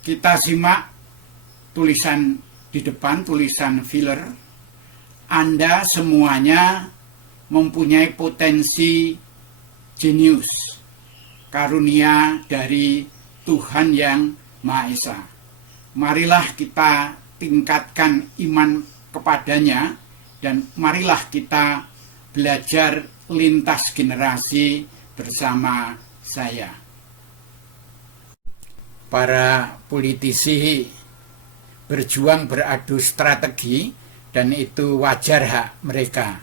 Kita simak tulisan di depan, tulisan filler. Anda semuanya mempunyai potensi jenius, karunia dari Tuhan yang Maha Esa. Marilah kita tingkatkan iman kepadanya dan marilah kita belajar lintas generasi bersama saya. Para politisi berjuang beradu strategi dan itu wajar hak mereka.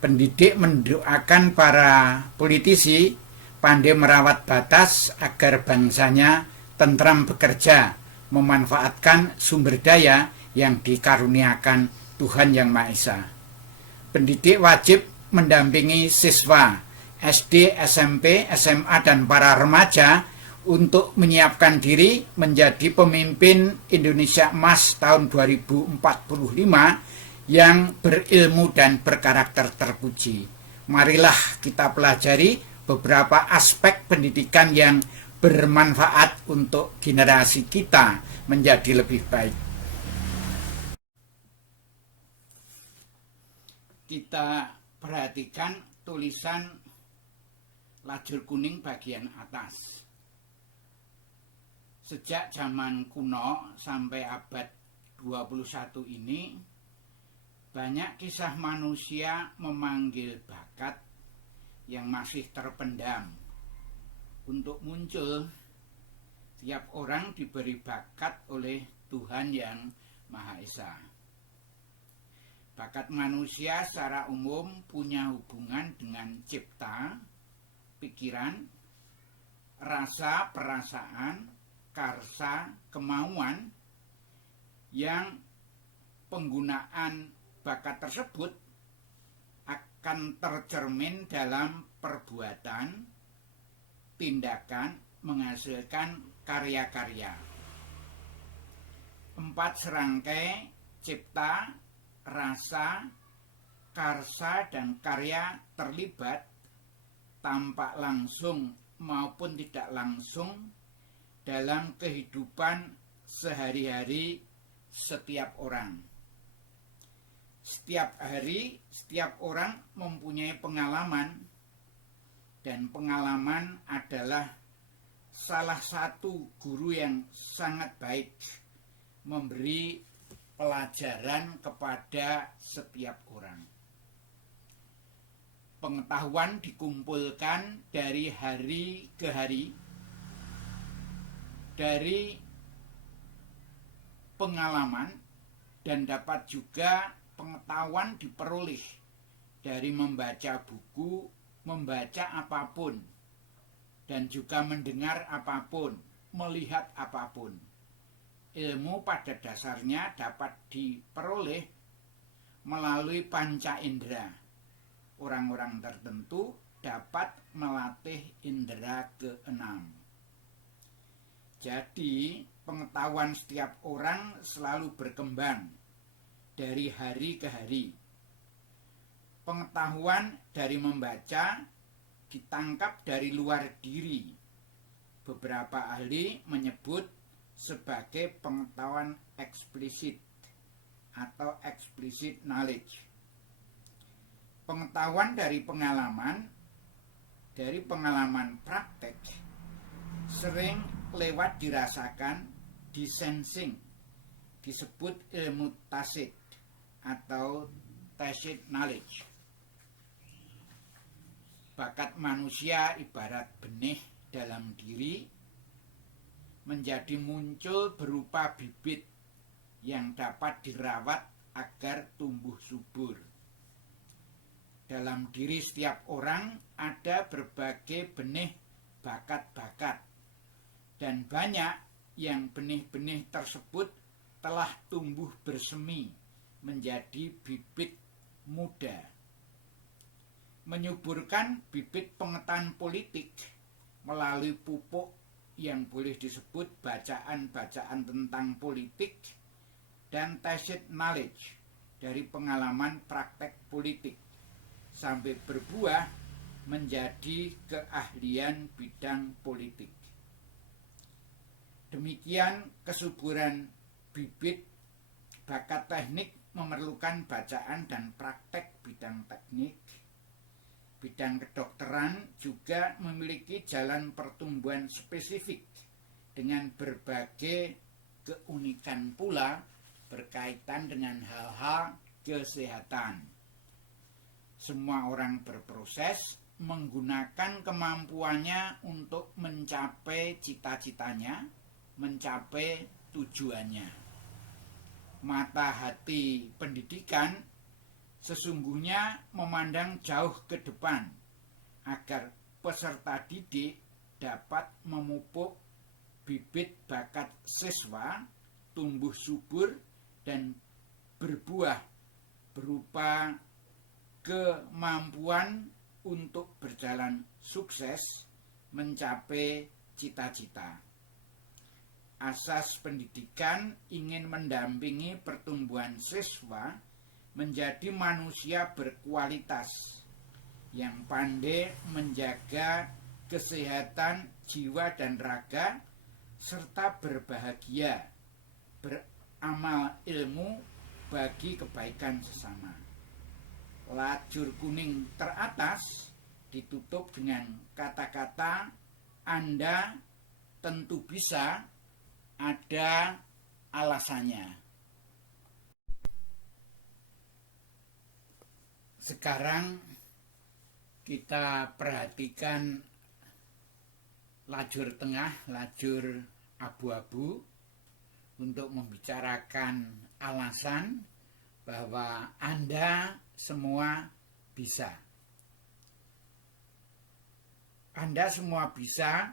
Pendidik mendoakan para politisi pandai merawat batas agar bangsanya tentram bekerja, memanfaatkan sumber daya yang dikaruniakan Tuhan Yang Maha Esa. Pendidik wajib mendampingi siswa SD, SMP, SMA, dan para remaja untuk menyiapkan diri menjadi pemimpin Indonesia Emas tahun 2045 yang berilmu dan berkarakter terpuji. Marilah kita pelajari beberapa aspek pendidikan yang bermanfaat untuk generasi kita menjadi lebih baik. Kita perhatikan tulisan lajur kuning bagian atas. Sejak zaman kuno sampai abad 21 ini, banyak kisah manusia memanggil bakat yang masih terpendam untuk muncul. Tiap orang diberi bakat oleh Tuhan yang Maha Esa. Bakat manusia secara umum punya hubungan dengan cipta, pikiran, rasa, perasaan, karsa, kemauan, yang penggunaan bakat tersebut akan tercermin dalam perbuatan, tindakan, menghasilkan karya-karya. 4 serangkai cipta, rasa, karsa, dan karya terlibat tampak langsung maupun tidak langsung dalam kehidupan sehari-hari setiap orang. Setiap hari, setiap orang mempunyai pengalaman, dan pengalaman adalah salah satu guru yang sangat baik memberi pelajaran kepada setiap orang. Pengetahuan dikumpulkan dari hari ke hari, dari pengalaman, dan dapat juga pengetahuan diperoleh dari membaca buku, membaca apapun, dan juga mendengar apapun, melihat apapun. Ilmu pada dasarnya dapat diperoleh melalui panca indera. Orang-orang tertentu dapat melatih indera keenam. Jadi, pengetahuan setiap orang selalu berkembang dari hari ke hari. Pengetahuan dari membaca ditangkap dari luar diri. Beberapa ahli menyebut sebagai pengetahuan eksplisit atau explicit knowledge. Pengetahuan dari pengalaman praktek sering lewat dirasakan, disensing, disebut ilmu tacit atau tacit knowledge. Bakat manusia ibarat benih dalam diri, menjadi muncul berupa bibit yang dapat dirawat agar tumbuh subur. Dalam diri setiap orang ada berbagai benih bakat-bakat, dan banyak yang benih-benih tersebut telah tumbuh bersemi menjadi bibit muda. Menyuburkan bibit pengetahuan politik melalui pupuk yang boleh disebut bacaan-bacaan tentang politik dan tacit knowledge dari pengalaman praktek politik sampai berbuah menjadi keahlian bidang politik. Demikian kesuburan bibit bakat teknik memerlukan bacaan dan praktek bidang teknik. Bidang kedokteran juga memiliki jalan pertumbuhan spesifik dengan berbagai keunikan pula berkaitan dengan hal-hal kesehatan. Semua orang berproses menggunakan kemampuannya untuk mencapai cita-citanya, mencapai tujuannya. Mata hati pendidikan sesungguhnya memandang jauh ke depan agar peserta didik dapat memupuk bibit bakat siswa tumbuh subur dan berbuah berupa kemampuan untuk berjalan sukses mencapai cita-cita. Asas pendidikan ingin mendampingi pertumbuhan siswa menjadi manusia berkualitas yang pandai menjaga kesehatan jiwa dan raga serta berbahagia beramal ilmu bagi kebaikan sesama. Lajur kuning teratas ditutup dengan kata-kata Anda tentu bisa, ada alasannya. Sekarang kita perhatikan lajur tengah, lajur abu-abu untuk membicarakan alasan bahwa Anda semua bisa. Anda semua bisa.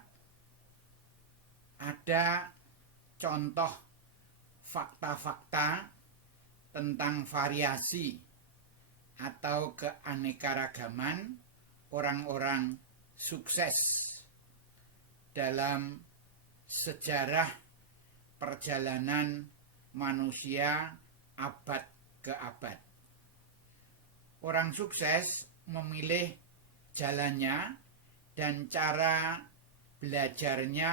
Ada contoh fakta-fakta tentang variasi atau keanekaragaman orang-orang sukses dalam sejarah perjalanan manusia abad ke abad. Orang sukses memilih jalannya dan cara belajarnya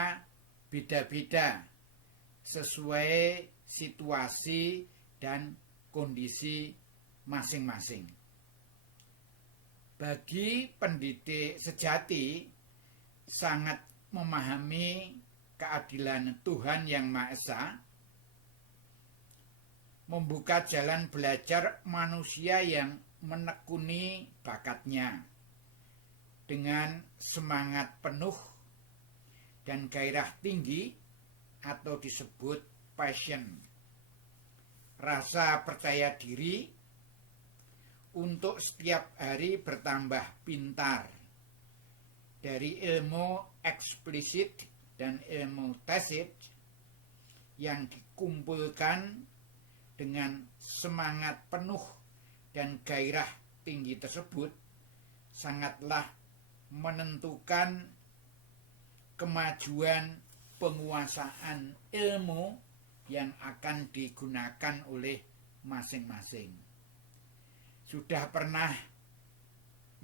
beda-beda sesuai situasi dan kondisi masing-masing. Bagi pendidik sejati sangat memahami keadilan Tuhan Yang Maha Esa, membuka jalan belajar manusia yang menekuni bakatnya dengan semangat penuh dan gairah tinggi atau disebut passion, rasa percaya diri untuk setiap hari bertambah pintar dari ilmu eksplisit dan ilmu tacit yang dikumpulkan dengan semangat penuh dan gairah tinggi tersebut sangatlah menentukan kemajuan penguasaan ilmu yang akan digunakan oleh masing-masing. Sudah pernah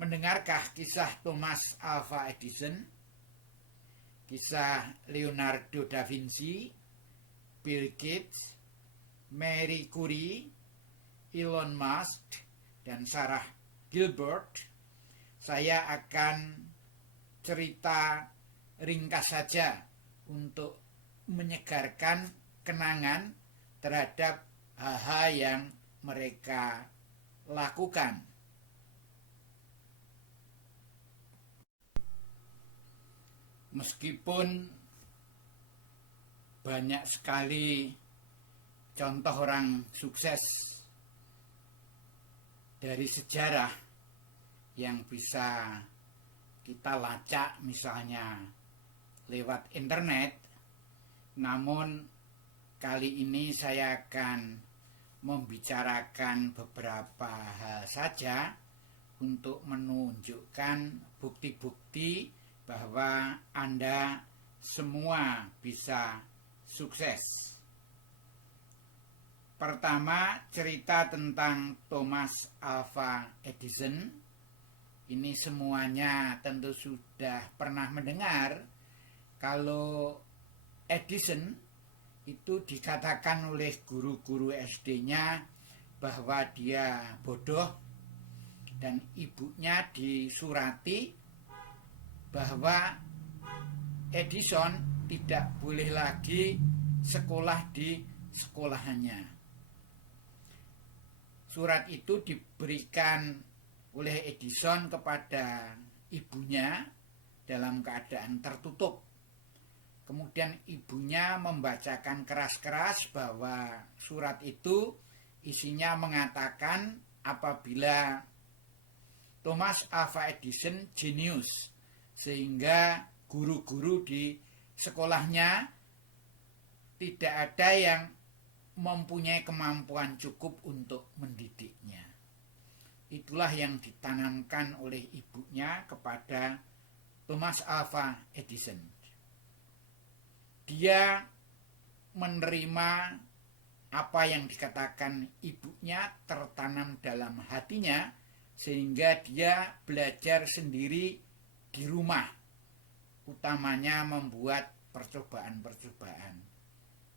mendengarkah kisah Thomas Alva Edison, kisah Leonardo da Vinci, Bill Gates, Marie Curie, Elon Musk, dan Sarah Gilbert? Saya akan cerita ringkas saja untuk menyegarkan kenangan terhadap hal-hal yang mereka lakukan. Meskipun banyak sekali contoh orang sukses dari sejarah yang bisa kita lacak misalnya lewat internet, namun kali ini saya akan membicarakan beberapa hal saja untuk menunjukkan bukti-bukti bahwa Anda semua bisa sukses. Pertama, cerita tentang Thomas Alva Edison. Ini semuanya tentu sudah pernah mendengar kalau Edison itu dikatakan oleh guru-guru SD-nya bahwa dia bodoh, dan ibunya disurati bahwa Edison tidak boleh lagi sekolah di sekolahannya. Surat itu diberikan oleh Edison kepada ibunya dalam keadaan tertutup. Kemudian ibunya membacakan keras-keras bahwa surat itu isinya mengatakan apabila Thomas Alva Edison jenius, sehingga guru-guru di sekolahnya tidak ada yang mempunyai kemampuan cukup untuk mendidiknya. Itulah yang ditanamkan oleh ibunya kepada Thomas Alva Edison. Dia menerima apa yang dikatakan ibunya, tertanam dalam hatinya, sehingga dia belajar sendiri di rumah, utamanya membuat percobaan-percobaan.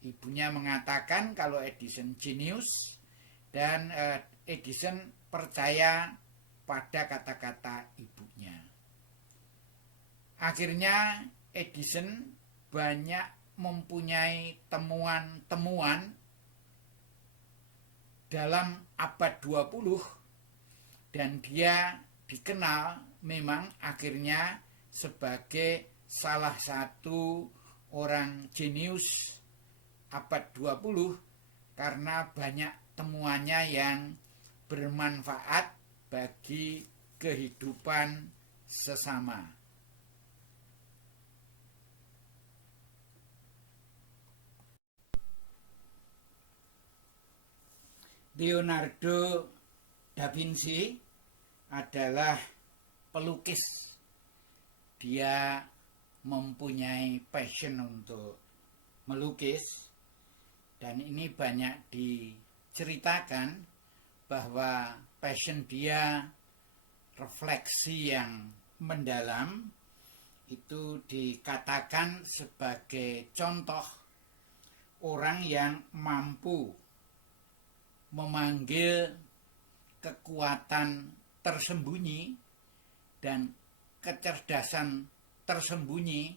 Ibunya mengatakan kalau Edison jenius, dan Edison percaya pada kata-kata ibunya. Akhirnya Edison banyak mempunyai temuan-temuan dalam abad 20, dan dia dikenal memang akhirnya sebagai salah satu orang jenius abad 20 karena banyak temuannya yang bermanfaat bagi kehidupan sesama. Leonardo da Vinci adalah pelukis. Dia mempunyai passion untuk melukis, dan ini banyak diceritakan bahwa passion dia, refleksi yang mendalam, itu dikatakan sebagai contoh orang yang mampu memanggil kekuatan tersembunyi dan kecerdasan tersembunyi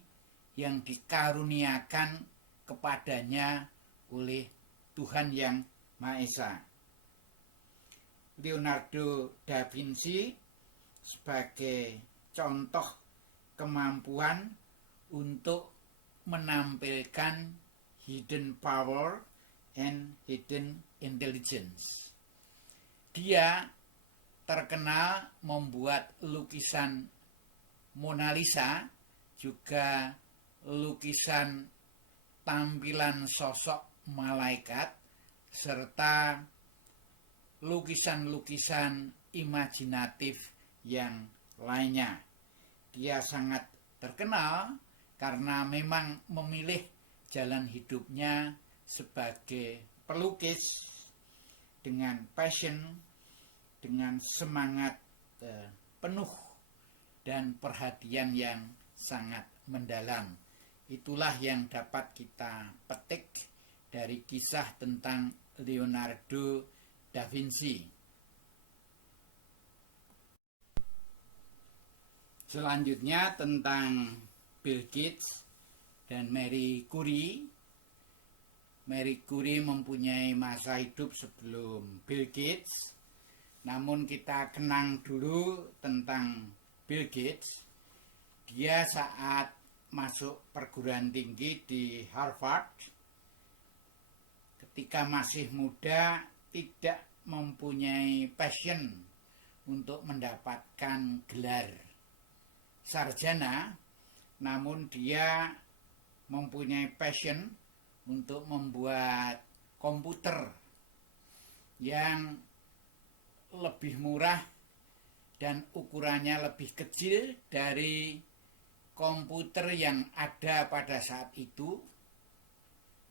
yang dikaruniakan kepadanya oleh Tuhan Yang Maha Esa. Leonardo da Vinci sebagai contoh kemampuan untuk menampilkan hidden power and hidden intelligence. Dia terkenal membuat lukisan Mona Lisa, juga lukisan tampilan sosok malaikat, serta lukisan-lukisan imajinatif yang lainnya. Dia sangat terkenal karena memang memilih jalan hidupnya sebagai pelukis dengan passion, dengan semangat penuh dan perhatian yang sangat mendalam. Itulah yang dapat kita petik dari kisah tentang Leonardo da Vinci. Selanjutnya tentang Bill Gates dan Marie Curie. Marie Curie mempunyai masa hidup sebelum Bill Gates. Namun kita kenang dulu tentang Bill Gates. Dia saat masuk perguruan tinggi di Harvard, ketika masih muda tidak mempunyai passion untuk mendapatkan gelar sarjana, namun dia mempunyai passion untuk membuat komputer yang lebih murah dan ukurannya lebih kecil dari komputer yang ada pada saat itu,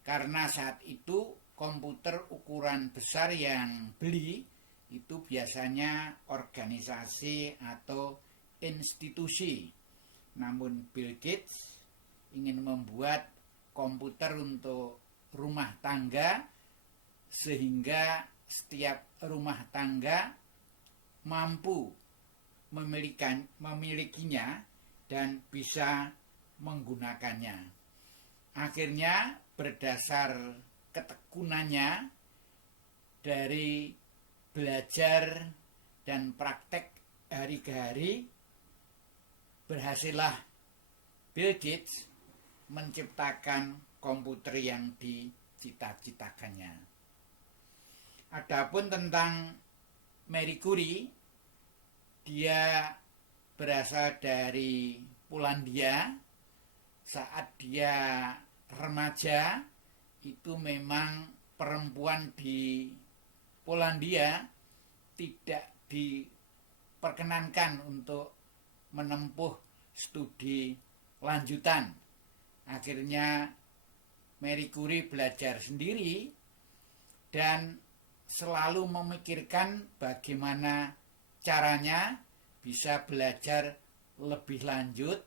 karena saat itu komputer ukuran besar yang beli itu biasanya organisasi atau institusi. Namun Bill Gates ingin membuat komputer untuk rumah tangga, sehingga setiap rumah tangga mampu memilikinya dan bisa menggunakannya. Akhirnya berdasar ketekunannya dari belajar dan praktek hari ke hari, berhasillah Bill Gates menciptakan komputer yang dicita-citakannya. Adapun tentang Marie Curie, dia berasal dari Polandia. Saat dia remaja, itu memang perempuan di Polandia tidak diperkenankan untuk menempuh studi lanjutan. Akhirnya Marie Curie belajar sendiri dan selalu memikirkan bagaimana caranya bisa belajar lebih lanjut.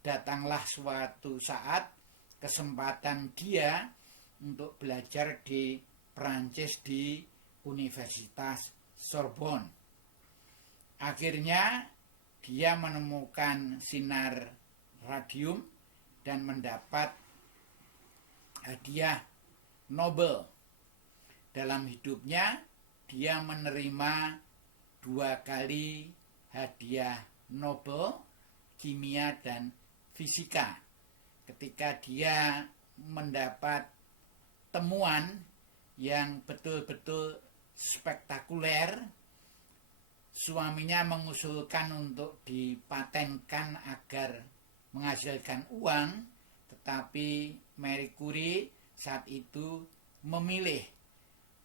Datanglah suatu saat kesempatan dia untuk belajar di Prancis di Universitas Sorbonne. Akhirnya dia menemukan sinar radium dan mendapat hadiah Nobel. Dalam hidupnya dia menerima 2 kali hadiah Nobel kimia dan fisika. Ketika dia mendapat temuan yang betul-betul spektakuler, suaminya mengusulkan untuk dipatenkan agar menghasilkan uang, tetapi Marie Curie saat itu memilih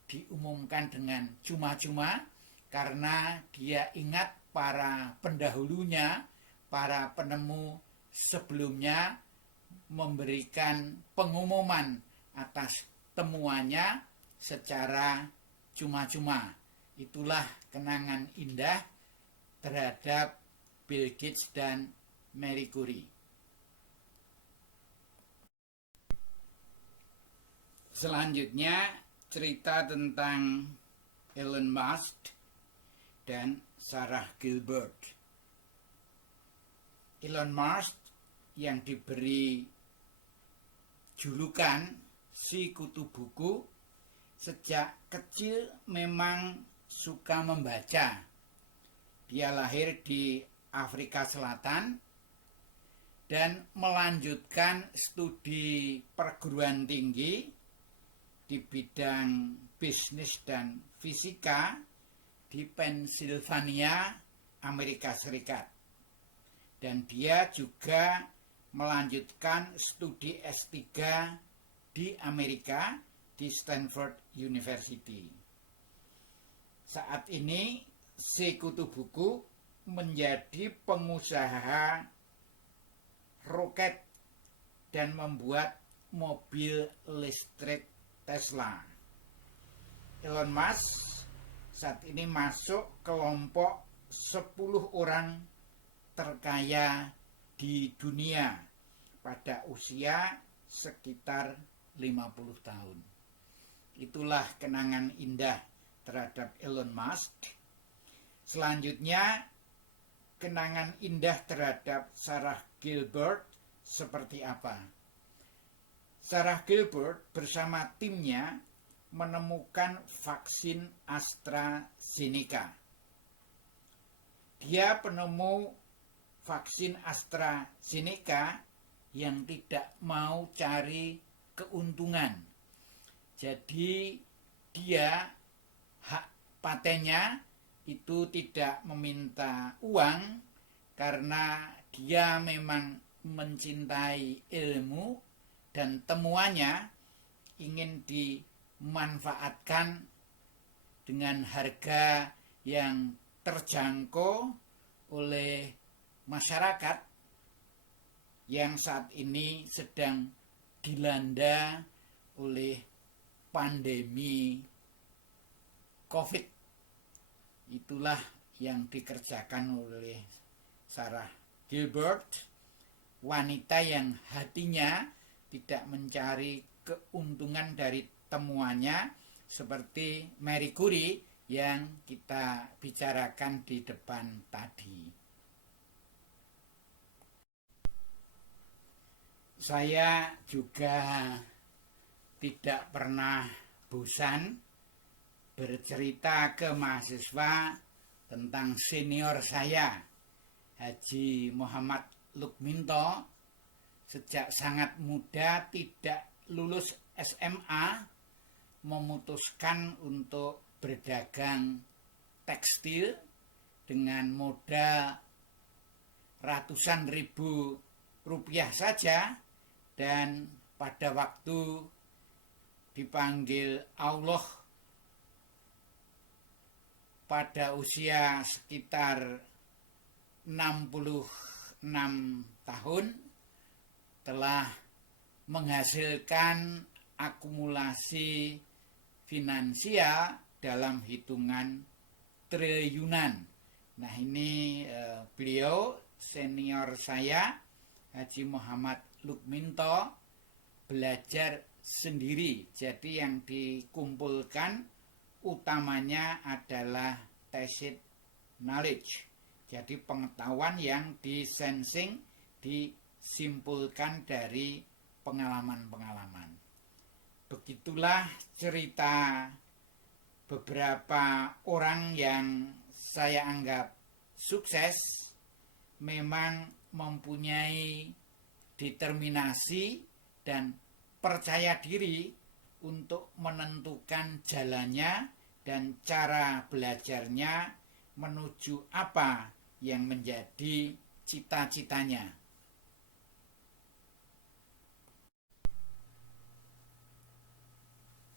diumumkan dengan cuma-cuma karena dia ingat para pendahulunya, para penemu sebelumnya memberikan pengumuman atas temuannya secara cuma-cuma. Itulah kenangan indah terhadap Bill Gates dan Marie Curie. Selanjutnya cerita tentang Elon Musk dan Sarah Gilbert. Elon Musk yang diberi julukan si kutu buku, sejak kecil memang suka membaca. Dia lahir di Afrika Selatan dan melanjutkan studi perguruan tinggi di bidang bisnis dan fisika di Pennsylvania, Amerika Serikat. Dan dia juga melanjutkan studi S3 di Amerika di Stanford University. Saat ini si kutu buku menjadi pengusaha roket dan membuat mobil listrik Tesla. Elon Musk saat ini masuk kelompok 10 orang terkaya di dunia pada usia sekitar 50 tahun. Itulah kenangan indah terhadap Elon Musk. Selanjutnya, kenangan indah terhadap Sarah Gilbert seperti apa? Sarah Gilbert bersama timnya menemukan vaksin AstraZeneca. Dia penemu vaksin AstraZeneca yang tidak mau cari keuntungan. Jadi dia hak patennya itu tidak meminta uang karena dia memang mencintai ilmu dan temuannya ingin dimanfaatkan dengan harga yang terjangkau oleh masyarakat yang saat ini sedang dilanda oleh pandemi COVID. Itulah yang dikerjakan oleh Sarah Gilbert, wanita yang hatinya tidak mencari keuntungan dari temuannya seperti Marie Curie yang kita bicarakan di depan tadi. Saya juga tidak pernah bosan bercerita ke mahasiswa tentang senior saya, Haji Muhammad Lukminto. Sejak sangat muda tidak lulus SMA, memutuskan untuk berdagang tekstil dengan modal ratusan ribu rupiah saja, dan pada waktu dipanggil Allah pada usia sekitar 66 tahun telah menghasilkan akumulasi finansial dalam hitungan triliunan. Nah, ini beliau senior saya, Haji Muhammad Lukminto, belajar sendiri. Jadi yang dikumpulkan utamanya adalah tacit knowledge. Jadi pengetahuan yang disensing, disimpulkan dari pengalaman-pengalaman. Begitulah cerita beberapa orang yang saya anggap sukses, memang mempunyai determinasi dan percaya diri untuk menentukan jalannya dan cara belajarnya menuju apa yang menjadi cita-citanya.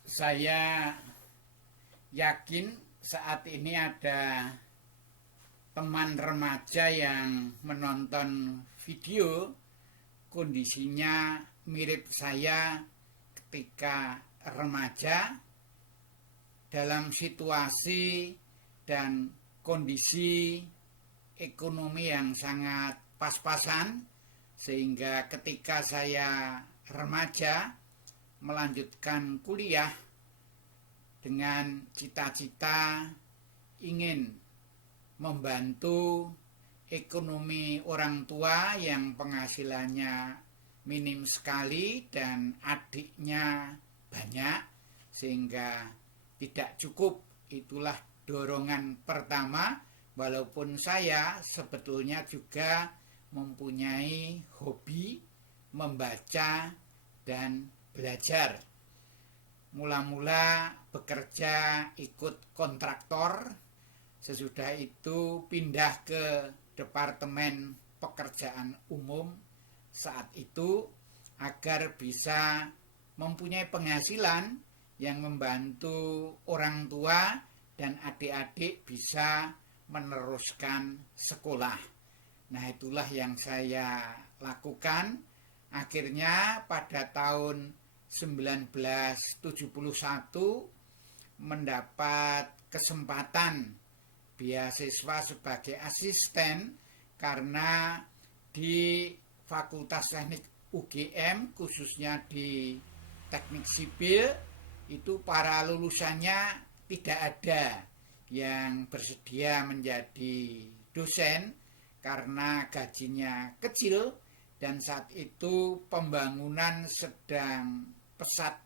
Saya yakin saat ini ada teman remaja yang menonton video, kondisinya mirip saya ketika remaja, dalam situasi dan kondisi ekonomi yang sangat pas-pasan, sehingga ketika saya remaja melanjutkan kuliah dengan cita-cita ingin membantu ekonomi orang tua yang penghasilannya minim sekali dan adiknya banyak sehingga tidak cukup. Itulah dorongan pertama, walaupun saya sebetulnya juga mempunyai hobi membaca dan belajar. Mula-mula bekerja ikut kontraktor, sesudah itu pindah ke Departemen Pekerjaan Umum saat itu agar bisa mempunyai penghasilan yang membantu orang tua dan adik-adik bisa meneruskan sekolah. Nah, itulah yang saya lakukan. Akhirnya pada tahun 1971 mendapat kesempatan beasiswa sebagai asisten karena di Fakultas Teknik UGM, khususnya di teknik sipil, itu para lulusannya tidak ada yang bersedia menjadi dosen karena gajinya kecil, dan saat itu pembangunan sedang pesat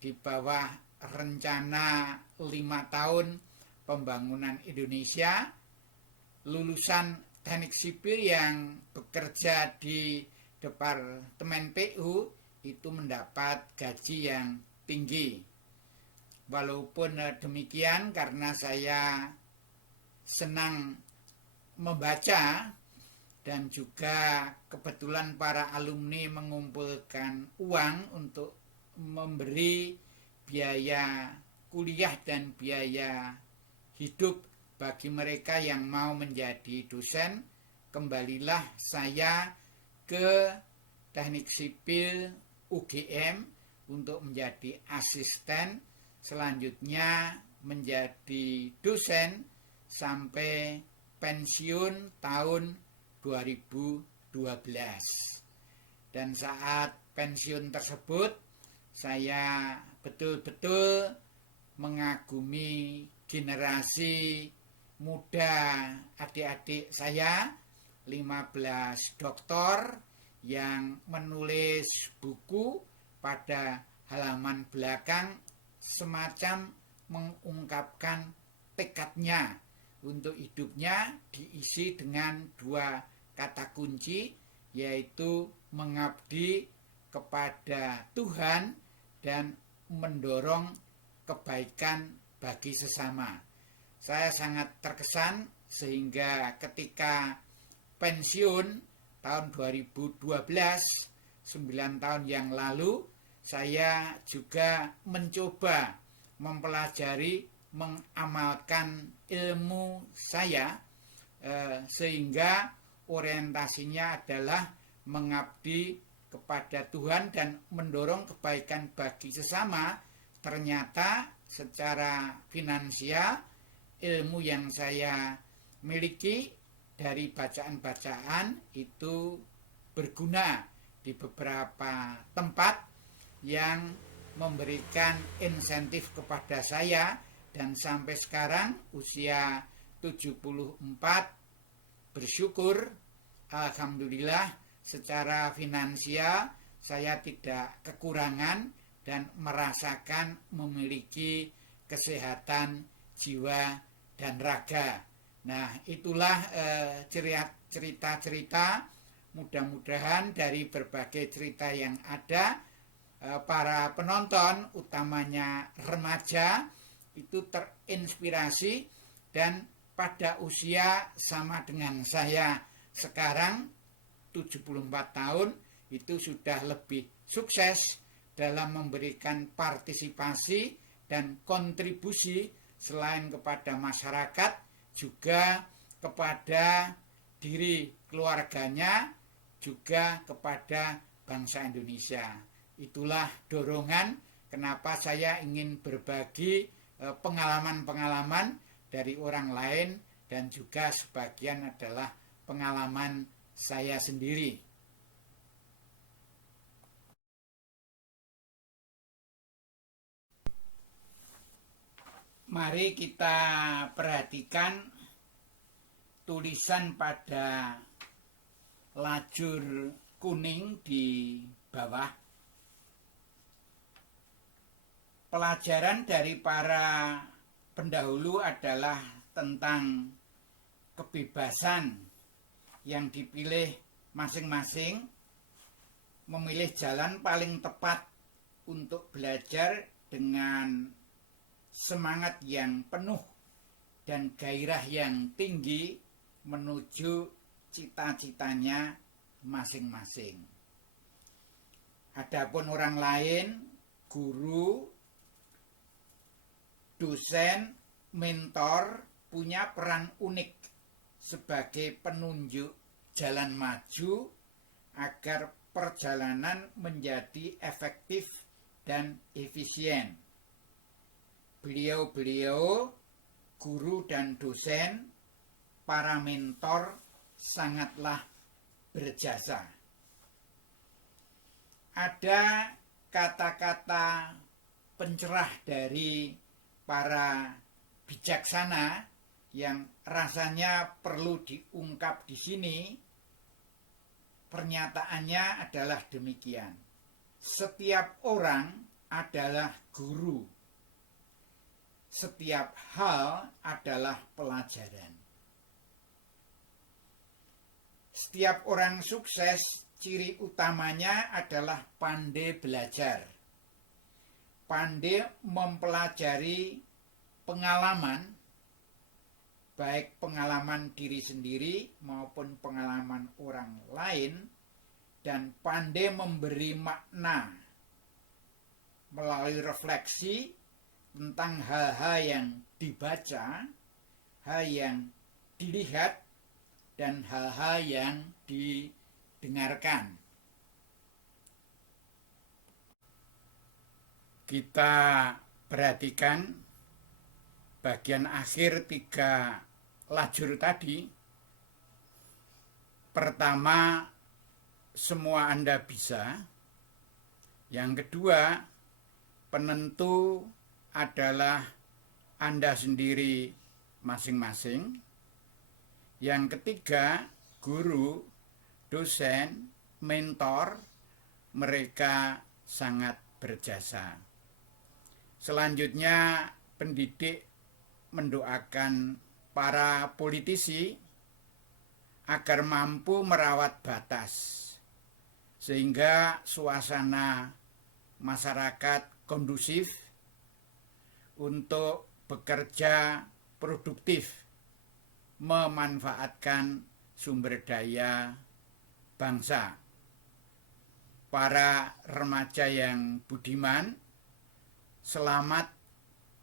di bawah rencana 5 tahun pembangunan Indonesia. Lulusan teknik sipil yang bekerja di Departemen PU itu mendapat gaji yang tinggi. Walaupun demikian, karena saya senang membaca dan juga kebetulan para alumni mengumpulkan uang untuk memberi biaya kuliah dan biaya hidup bagi mereka yang mau menjadi dosen, kembalilah saya ke Teknik Sipil UGM untuk menjadi asisten, selanjutnya menjadi dosen sampai pensiun tahun 2012. Dan saat pensiun tersebut, saya betul-betul mengagumi generasi muda adik-adik saya, 15 doktor yang menulis buku pada halaman belakang semacam mengungkapkan tekadnya untuk hidupnya, diisi dengan 2 kata kunci, yaitu mengabdi kepada Tuhan dan mendorong kebaikan bagi sesama. Saya sangat terkesan sehingga ketika pensiun tahun 2012, 9 tahun yang lalu, saya juga mencoba mempelajari, mengamalkan ilmu saya, sehingga orientasinya adalah mengabdi kepada Tuhan dan mendorong kebaikan bagi sesama. Ternyata secara finansial, ilmu yang saya miliki dari bacaan-bacaan itu berguna di beberapa tempat yang memberikan insentif kepada saya, dan sampai sekarang usia 74, bersyukur alhamdulillah secara finansial saya tidak kekurangan dan merasakan memiliki kesehatan jiwa dan raga. Nah, itulah cerita-cerita, mudah-mudahan dari berbagai cerita yang ada, para penonton, utamanya remaja, itu terinspirasi dan pada usia sama dengan saya sekarang, 74 tahun, itu sudah lebih sukses dalam memberikan partisipasi dan kontribusi selain kepada masyarakat, juga kepada diri keluarganya, juga kepada bangsa Indonesia. Itulah dorongan kenapa saya ingin berbagi pengalaman-pengalaman dari orang lain, dan juga sebagian adalah pengalaman saya sendiri. Mari kita perhatikan tulisan pada lajur kuning di bawah. Pelajaran dari para pendahulu adalah tentang kebebasan yang dipilih masing-masing, memilih jalan paling tepat untuk belajar dengan semangat yang penuh dan gairah yang tinggi menuju cita-citanya masing-masing. Adapun orang lain, guru, dosen, mentor, punya peran unik sebagai penunjuk jalan maju agar perjalanan menjadi efektif dan efisien. Beliau-beliau, guru dan dosen, para mentor sangatlah berjasa. Ada kata-kata pencerah dari para bijaksana yang rasanya perlu diungkap di sini. Pernyataannya adalah demikian: setiap orang adalah guru, setiap hal adalah pelajaran. Setiap orang sukses, ciri utamanya adalah pandai belajar, pandai mempelajari pengalaman, baik pengalaman diri sendiri maupun pengalaman orang lain, dan pandai memberi makna melalui refleksi tentang hal-hal yang dibaca, hal yang dilihat, dan hal-hal yang didengarkan. Kita perhatikan bagian akhir 3 lajur tadi. Pertama, semua Anda bisa. Yang kedua, penentu adalah Anda sendiri masing-masing. Yang ketiga, guru, dosen, mentor, mereka sangat berjasa. Selanjutnya, pendidik mendoakan para politisi agar mampu merawat batas, sehingga suasana masyarakat kondusif untuk bekerja produktif, memanfaatkan sumber daya bangsa. Para remaja yang budiman, selamat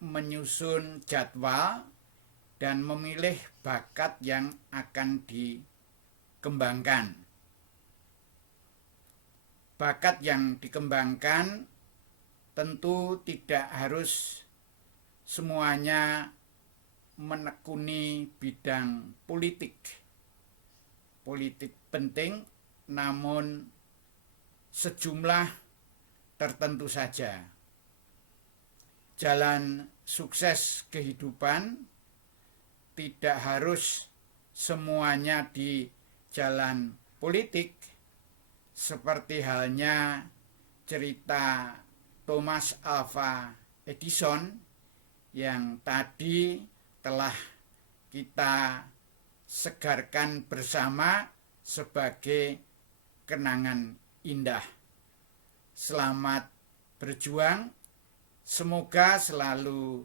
menyusun jadwal dan memilih bakat yang akan dikembangkan. Bakat yang dikembangkan tentu tidak harus semuanya menekuni bidang politik. Politik penting, namun sejumlah tertentu saja. Jalan sukses kehidupan tidak harus semuanya di jalan politik, seperti halnya cerita Thomas Alva Edison yang tadi telah kita segarkan bersama sebagai kenangan indah. Selamat berjuang, semoga selalu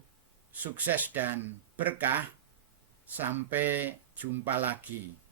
sukses dan berkah. Sampai jumpa lagi.